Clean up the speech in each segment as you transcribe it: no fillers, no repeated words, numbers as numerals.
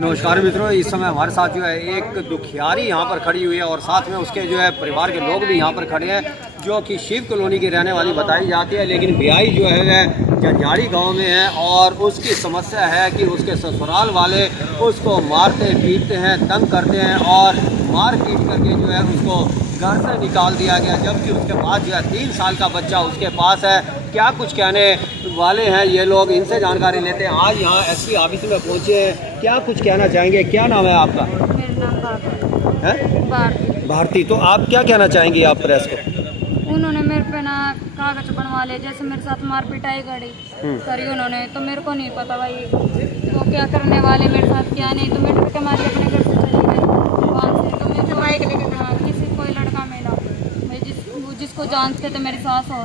नमस्कार मित्रों, इस समय हमारे साथ जो है एक दुखियारी यहाँ पर खड़ी हुई है और साथ में उसके जो है परिवार के लोग भी यहाँ पर खड़े हैं, जो कि शिव कॉलोनी की रहने वाली बताई जाती है। लेकिन ब्याई जो है वह जंजाड़ी गांव में है और उसकी समस्या है कि उसके ससुराल वाले उसको मारते पीटते हैं, तंग करते हैं और मार पीट करके जो है उसको घर से निकाल दिया गया, जबकि उसके पास जो है 3 साल का बच्चा उसके पास है। क्या कुछ कहने वाले हैं ये लोग, इनसे जानकारी लेते हैं। आज यहाँ एसपी ऑफिस में पहुँचे हैं, क्या कुछ कहना चाहेंगे? क्या नाम है आपका? मेरा नाम है भारती। तो आप क्या कहना चाहेंगी आप प्रेस को? उन्होंने मेरे पे ना कागज बनवा ले, जैसे मेरे साथ मार पिटाई करी उन्होंने, तो मेरे को नहीं पता भाई वो क्या करने वाले मेरे साथ क्या नहीं। तो मैं डर के मारे अपने घर से चली गई वहाँ से। तो मेरे बाइक लेकर किसी कोई लड़का मिला, मैं जिसको जानते थे मेरी सास हो,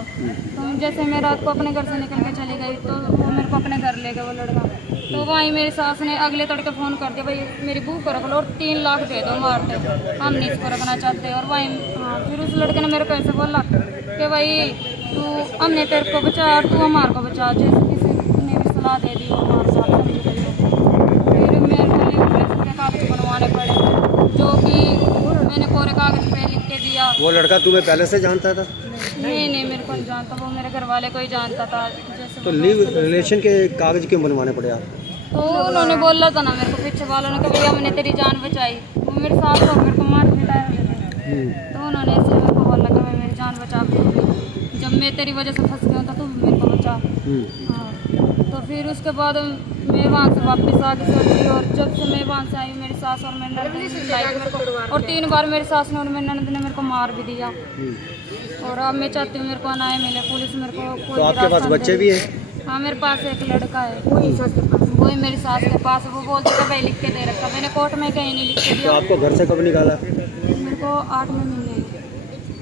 तो जैसे मैं रात को अपने घर से निकल के चली गई तो वो मेरे को अपने घर ले गए वो लड़का। तो वहीं मेरी सास ने अगले तड़के फ़ोन कर दिया, भाई मेरी बहू को रख लो और 3 लाख दे दो, मारते हम नहीं इसको रखना चाहते। और वहीं फिर उस लड़के ने मेरे को ऐसे बोला कि भाई तू हमने तेरे को बचा और तू हमारे को बचा, जैसे किसी ने भी सलाह दे दी वो हमारे साथ समझ गई। फिर मेरे को कागज बनवाने पड़े, जो कि मैंने कोरे कागज पे लिख के दिया। वो लड़का तुम्हें पहले से जानता था? नहीं मेरे को नहीं जानता, वो मेरे घर वाले को ही जानता था। जैसे तो लीव रिलेशन के कागज क्यों बनवाने पड़े आप? तो उन्होंने बोला था ना मेरे को, पीछे वालों ने कहा भैया हमने तेरी जान बचाई, वो मेरे साथ हो मेरे को मार पिटाया। तो उन्होंने ऐसे मेरे को बोला कि मैं मेरी जान बचा के, जब मैं तेरी वजह से फंस गया था तो मेरे को बचा। हाँ, तो फिर उसके बाद मैं वहाँ से वापस आ गई सोची, और जब से मैं वहाँ से आई मेरी सास और मेरी ननद मेरे को, और 3 बार मेरी सास ने और मेरी ननद ने मेरे को मार भी दिया। और अब मैं चाहती हूँ मेरे को न्याय मिले, पुलिस मेरे को कोई। तो आपके पास बच्चे भी हैं? हाँ मेरे पास एक लड़का है, वही मेरी सास के पास। वो बोलते थे भाई लिख के दे रखा, मैंने कोर्ट में कहीं नहीं लिख के तो दिया। आपको घर से कब निकाला? मेरे को 8वें महीने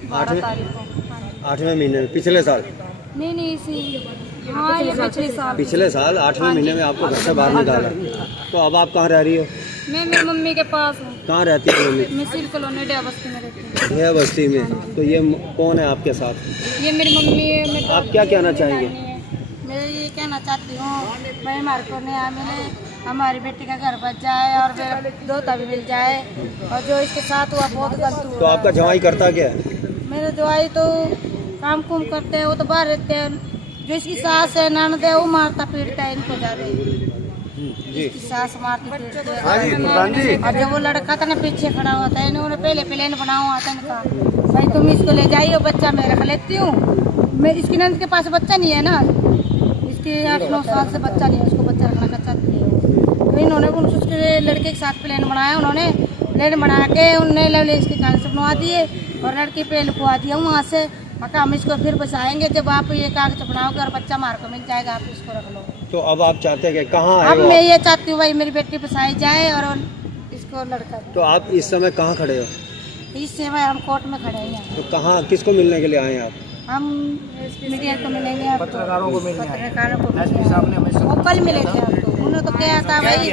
12 तारीख को। 8वें महीने में? पिछले साल? नहीं इसी, हाँ ये पिछले साल। पिछले साल 8वें महीने में आपको घर से बाहर निकाला। तो अब आप कहाँ रह रही हो? मैं मेरी मम्मी के पास हूँ। कहाँ रहती है मम्मी? मैं सिर कॉलोनी डे बस्ती में रहती हूँ। यह बस्ती में। तो ये कौन है आपके साथ? ये मेरी मम्मी है। आप क्या कहना चाहेंगे? मैं ये कहना चाहती हूँ भाई हमारे को न्याय मिले, हमारी बेटी का घर बच जाए और मेरा दोता भी मिल जाए, और जो इसके साथ हुआ बहुत गलत हुआ। तो आपका जवाई करता क्या है? मेरे जवाई तो काम कुम करते हैं, वो तो बाहर रहते हैं। जो इसकी सास है ननद है वो मारता पीटता है इनको ज़्यादा, इसकी सास मारती पीटती है। और जब वो लड़का था ना पीछे खड़ा हुआ था, इन्होंने पहले प्लान बना हुआ था, इनका भाई तुम इसको ले जाइए, बच्चा मैं रख लेती हूँ। मैं इसकी ननद के पास बच्चा नहीं है ना, इसके 8-9 साल से बच्चा नहीं है, उसको बच्चा रखना चाहती है। तो इन्होंने उसके लड़के के साथ प्लान बनाया, उन्होंने प्लान बना के उन्होंने इसके कागज बनवा दिए और लड़की पे लिखवा दिया वहाँ से। हम इसको फिर बचाएंगे, जब आप ये कागज बनाओगे और बच्चा मार को मिल जाएगा, आप इसको रख लो। तो अब आप चाहते हैं कि कहाँ है? अब मैं ये चाहती हूँ भाई मेरी बेटी बचाई जाए और इसको लड़का। तो आप इस समय कहाँ खड़े हो? इस समय हम कोर्ट में खड़े हैं। तो कहाँ, किसको मिलने के लिए आए हैं आप? हम मीडिया को मिलेंगे, पत्रकारों को मिलने आए। एसपी साहब ने वो कल मिले थे हमको, उन्होंने तो कहा था भाई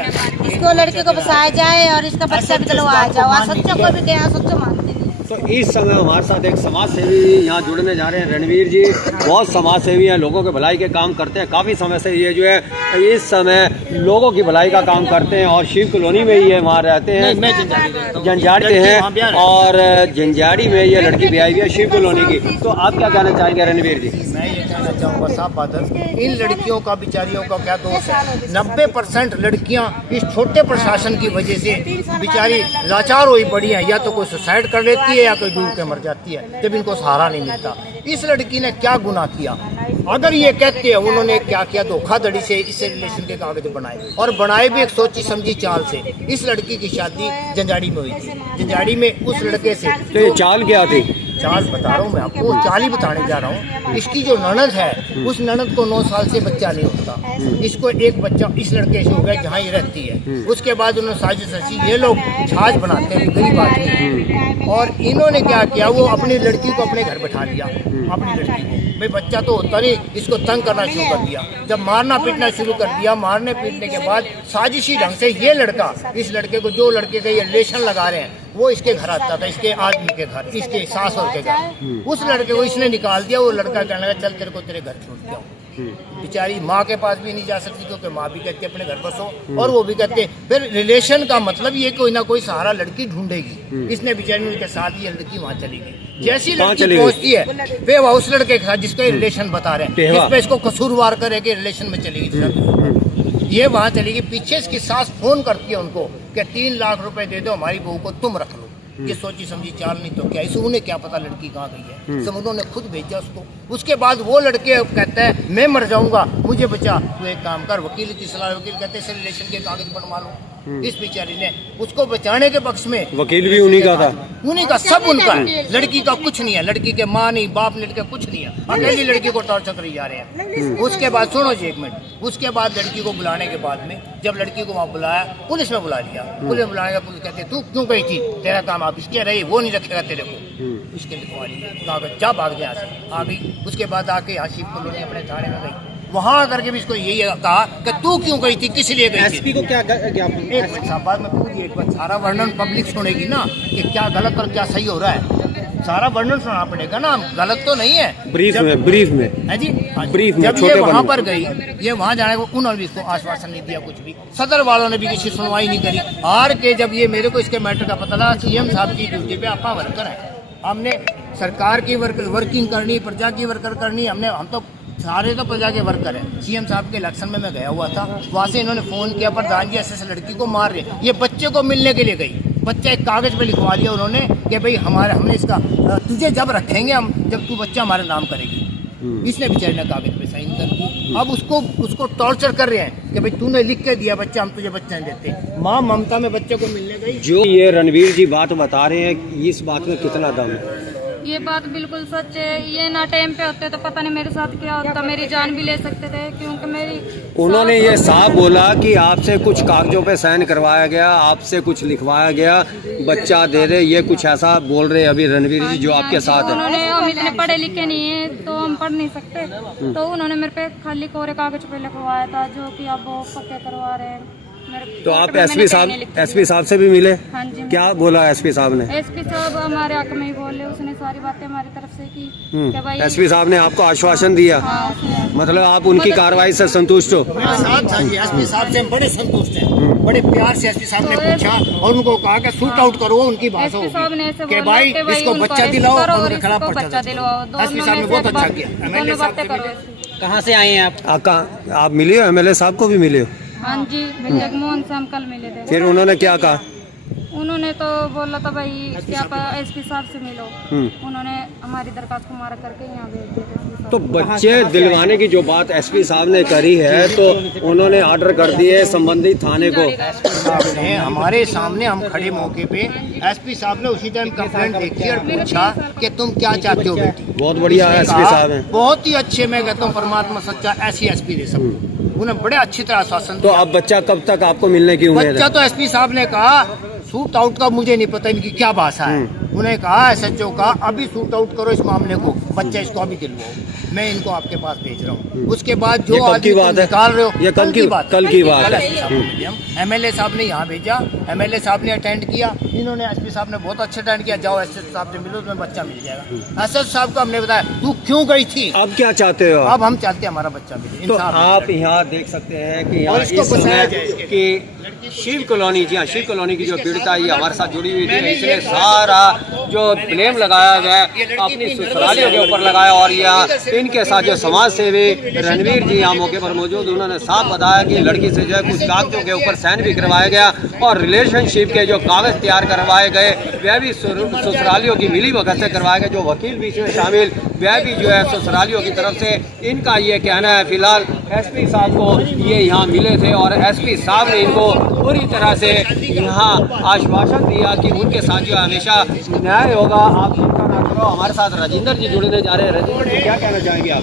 इसको लड़के को बचाया जाए और इसका बच्चा भी दिलवाया जाए। सच्चों को भी कहा, सच्चों मानते नहीं। तो इस समय हमारे साथ एक समाज सेवी यहाँ जुड़ने जा रहे हैं, रणवीर जी। बहुत समाज सेवी हैं, लोगों के भलाई के काम करते हैं, काफ़ी समय से ये जो है इस समय लोगों की भलाई का काम करते हैं और शिव कॉलोनी में ही है, वहाँ रहते हैं, जंजाड़ी के हैं और जंजाड़ी में ये लड़की ब्याई हुई है शिव कॉलोनी की। तो आप क्या कहना चाहेंगे रणवीर जी? मैं ये कहना चाहूँगा साफ बादल, इन लड़कियों का बिचारियों का क्या दोष है? 90% लड़कियाँ इस छोटे प्रशासन की वजह से बिचारी लाचार हुई पड़ी हैं, या तो कोई सुसाइड कर लेती है या कोई डूब के मर जाती है जब इनको सहारा नहीं मिलता। इस लड़की ने क्या गुनाह किया? अगर ये कहते हैं उन्होंने क्या किया, धोखाधड़ी से इससे रिलेशन के कागज बनाए, और बनाए भी एक सोची समझी चाल से। इस लड़की की शादी जंजाड़ी में हुई थी, जंजाड़ी में उस लड़के से। तो ये चाल क्या थी? चाल बता रहा हूँ मैं आपको, वो चाल ही बताने जा रहा हूँ। इसकी जो ननद है उस ननद को 9 साल से बच्चा नहीं होता, इसको एक बच्चा इस लड़के से हो गया जहाँ ये रहती है। उसके बाद उन्होंने साजिश रची, ये लोग छाछ बनाते हैं गरीब आदमी, और इन्होंने क्या किया, वो अपनी लड़की को अपने घर बैठा लिया, अपनी लड़की को। भाई बच्चा तो होता नहीं, इसको तंग करना शुरू कर दिया। जब मारना पीटना शुरू कर दिया, मारने पीटने के बाद साजिशी ढंग से ये लड़का इस लड़के को, जो लड़के के ये रिलेशन लगा रहे हैं, वो इसके घर आता था, इसके आदमी के घर, इसके सास और के घर। उस लड़के को इसने निकाल दिया। वो लड़का कहने लगा चल तेरे को तेरे घर छोड़ दिया। बेचारी माँ के पास भी नहीं जा सकती क्योंकि माँ भी कहती है अपने घर बसो, और वो भी कहते फिर रिलेशन का मतलब ये कोई ना कोई सहारा लड़की ढूंढेगी। इसने बेचारी उनके साथ ये लड़की वहाँ चली गई। जैसी लड़की पहुँचती है वे वह उस लड़के के साथ जिसका रिलेशन बता रहे हैं, जिस पे इसको कसूरवार करे के रिलेशन में चली गई, ये वहाँ चली गई। पीछे इसकी सास फोन करती है उनको कि 3 लाख रुपए दे दो, हमारी बहू को तुम रख लो। ये सोची समझी चाल, नहीं तो क्या, इसे उन्हें क्या पता लड़की कहाँ गई है। सब उन्होंने खुद भेजा उसको। उसके बाद वो लड़के कहता है मैं मर जाऊंगा, मुझे बचा। तो एक काम कर, वकील की सलाह, वकील कहते हैं रिलेशन के कागज बनवा लो। इस बेचारी ने उसको बचाने के पक्ष में, वकील भी उन्हीं का था, उन्हीं का, सब उनका है। लड़की का कुछ नहीं है, लड़की के माँ नहीं, बाप नहीं, लड़का कुछ नहीं है। अकेली लड़की को टॉर्चर करी जा रहे हैं। उसके बाद सुनो जी एक मिनट, उसके बाद लड़की को बुलाने के बाद में, जब लड़की को वहाँ बुलाया, पुलिस में बुला लिया। पुलिस बुलाने का, पुलिस कहते तू क्यों गई थी, तेरा काम आप इसके रही, वो नहीं रखेगा तेरे को। इसके लिखवा लिया कागज, जा भाग गया, आ गई। उसके बाद आके आशिफ कॉलोनी अपने थाने में गई। वहाँ करके भी इसको यही कहा कि तू क्यों गई थी, किस लिए गई थी। एसपी को क्या ज्ञापन, एक बाद में पूछिए, एक बार सारा वर्णन पब्लिक सुनेगी ना कि क्या गलत और क्या सही हो रहा है। सारा वर्णन सुनना पड़ेगा ना, गलत तो नहीं है। ब्रीफ में है जी, ब्रीफ में। जब ये वहाँ पर गई, ये वहाँ जाने को उन्होंने भी इसको आश्वासन नहीं दिया कुछ भी। सदर वालों ने भी किसी सुनवाई नहीं करी। हार के जब ये मेरे को इसके मैटर का पता लगा, सीएम साहब की ड्यूटी पे आपका वर्कर है, हमने सरकार की वर्किंग करनी, प्रजा की वर्कर करनी, हम तो सारे तो प्रजा के वर्कर हैं। सीएम साहब के इलेक्शन में मैं गया हुआ था, वहाँ से इन्होंने फोन किया, प्रधान जी ऐसे लड़की को मार रहे। ये बच्चे को मिलने के लिए गई, बच्चा एक कागज पे लिखवा लिया उन्होंने कि भाई हमने इसका तुझे जब रखेंगे हम, जब तू बच्चा हमारे नाम करेगी। इसने बेचारे ने कागज पे साइन कर दी। अब उसको टॉर्चर कर रहे हैं कि भाई तूने लिख के दिया बच्चा, हम तुझे बच्चा नहीं देते। माँ ममता में बच्चे को मिलने गई। जो ये रणवीर जी बात बता रहे हैं, इस बात में कितना दम है? ये बात बिल्कुल सच है। ये ना टाइम पे होते तो पता नहीं मेरे साथ क्या होता, मेरी जान भी ले सकते थे, क्योंकि उन्होंने ये साफ बोला कि आपसे कुछ कागजों पे साइन करवाया गया, आपसे कुछ लिखवाया गया, बच्चा दे रहे, ये कुछ ऐसा बोल रहे अभी रणवीर जी जो आपके साथ है। उन्होंने, हम इतने पढ़े लिखे नहीं है तो हम पढ़ नहीं सकते, तो उन्होंने मेरे पे खाली कोरे कागज पे लिखवाया था, जो कि अब वो पक्के करवा रहे हैं। तो आप एसपी साहब से भी मिले? हाँ जी। क्या बोला एसपी साहब ने? एसपी साहब हमारे हक में ही बोले, उसने सारी बातें हमारी तरफ से की। एसपी साहब ने आपको आश्वासन दिया? हाँ, मतलब आप उनकी कार्रवाई से संतुष्ट हो? एसपी साहब से हम बड़े संतुष्ट हैं। बड़े प्यार से एसपी साहब ने पूछा और उनको कहा कि शूट आउट करो, उनकी भाषा कि भाई इसको बच्चा दिलाओ और उनके खिलाफ पर्चा दिलवाओ। एसपी साहब ने बहुत अच्छा किया। एमएलए साहब कहाँ से आए हैं आप मिले हो? एमएलए साहब को भी मिले हो? हाँ जी, जगमोहन से हम कल मिले थे। फिर उन्होंने क्या कहा? उन्होंने तो बोला था भाई क्या एसपी साहब से मिलो। उन्होंने हमारी दरखास्त को मारा करके यहाँ भेज दिया। तो बच्चे दिलवाने की जो बात एसपी साहब ने करी है, तो उन्होंने ऑर्डर कर दिए संबंधित थाने को। हमारे सामने हम खड़े मौके पे एसपी साहब ने उसी टाइम कंप्लेंट देखी और पूछा कि तुम क्या चाहते हो बेटी। बहुत बढ़िया एसपी साहब हैं, बहुत ही अच्छे। मैं कहता हूँ परमात्मा सच्चा, ऐसी एसपी दे सकते। उन्हें बड़े अच्छी तरह आश्वासन। तो अब बच्चा कब तक आपको मिलने की उम्मीद है? बच्चा तो एसपी साहब ने कहा शूट आउट का मुझे नहीं पता इनकी क्या भाषा है। उन्हें कहा एसएचओ का अभी शूट आउट करो इस मामले को, बच्चा इसको अभी दिलवाओ, मैं इनको आपके पास भेज रहा हूँ। उसके बाद जो आदमी निकाल रहे हो, ये कल की बात है। एमएलए साहब ने यहाँ भेजा, एमएलए साहब ने अटेंड किया, इन्होंने एसपी साहब ने बहुत अच्छा अटेंड किया। जाओ एसएचओ साहब से मिलो, तुम्हें बच्चा मिल जाएगा। एसएचओ साहब को हमने बताया तू क्यों गई थी। अब क्या चाहते हो? अब हम चाहते हैं हमारा बच्चा मिले। तो आप यहाँ देख सकते हैं कि यहाँ इस समय कि शिव कॉलोनी, जी हाँ, शिव कॉलोनी की जो पीड़िता ये हमारे साथ जुड़ी हुई थी, इसने सारा जो ब्लेम लगाया गया अपनी ससुरालियों के ऊपर लगाया। और यहाँ इनके साथ जो समाज सेवी रणवीर जी यहाँ मौके पर मौजूद, उन्होंने साफ बताया कि लड़की से जो है कुछ कागजों के ऊपर साइन भी करवाया गया और रिलेशनशिप के जो कागज तैयार करवाए गए वह भी ससुरालियों की मिली भगत से करवाए गए। जो वकील भी इसमें शामिल, वह भी जो है ससुरालियों की तरफ से। इनका ये कहना है फिलहाल एसपी साहब को ये यहाँ मिले थे और एसपी साहब ने इनको पूरी तरह से यहाँ आश्वासन दिया कि उनके साथ जो हमेशा न्याय होगा। आप चिंता ना करो। हमारे साथ राजेंद्र जी जुड़ने जा रहे हैं। राजेंद्र जी क्या कहना चाहेंगे आप?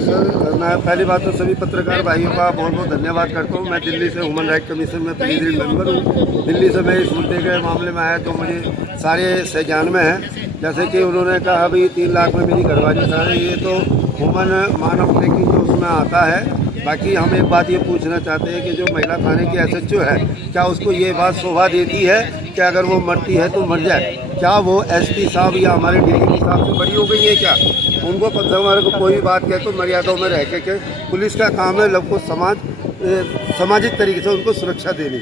सर, मैं पहली बात तो सभी पत्रकार भाइयों का बहुत बहुत धन्यवाद करता हूँ। मैं दिल्ली से ह्यूमन राइट कमीशन में प्रेसिडेंट मेंबर हूँ। दिल्ली से मैं इस मुद्दे के मामले में आया तो मुझे सारे से ज्ञान में है। जैसे कि उन्होंने कहा अभी 3 लाख में मेरी घरवाली था, ये तो ह्यूमन मानव लेकिन जो उसमें आता है। बाकी हम एक बात ये पूछना चाहते हैं कि जो महिला थाने की एसएचओ है, क्या उसको ये बात शोभा देती है कि अगर वो मरती है तो मर जाए। क्या वो एसपी साहब या हमारे डीजीपी साहब से बड़ी हो गई है क्या? उनको पता हमारे को कोई भी बात कहे तो मर्यादाओं में रह के पुलिस का काम है लोग को सामाजिक तरीके से उनको सुरक्षा देनी।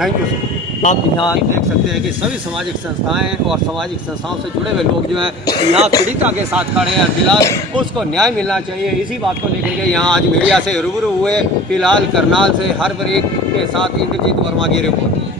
Thank you sir. आप यहाँ देख सकते हैं कि सभी सामाजिक संस्थाएं और सामाजिक संस्थाओं से जुड़े हुए लोग जो हैं यहाँ पीड़िता के साथ खड़े हैं। फिलहाल उसको न्याय मिलना चाहिए, इसी बात को लेकर के यहाँ आज मीडिया से रूबरू हुए। फिलहाल करनाल से हरप्रीत के साथ इंद्रजीत वर्मा की रिपोर्ट।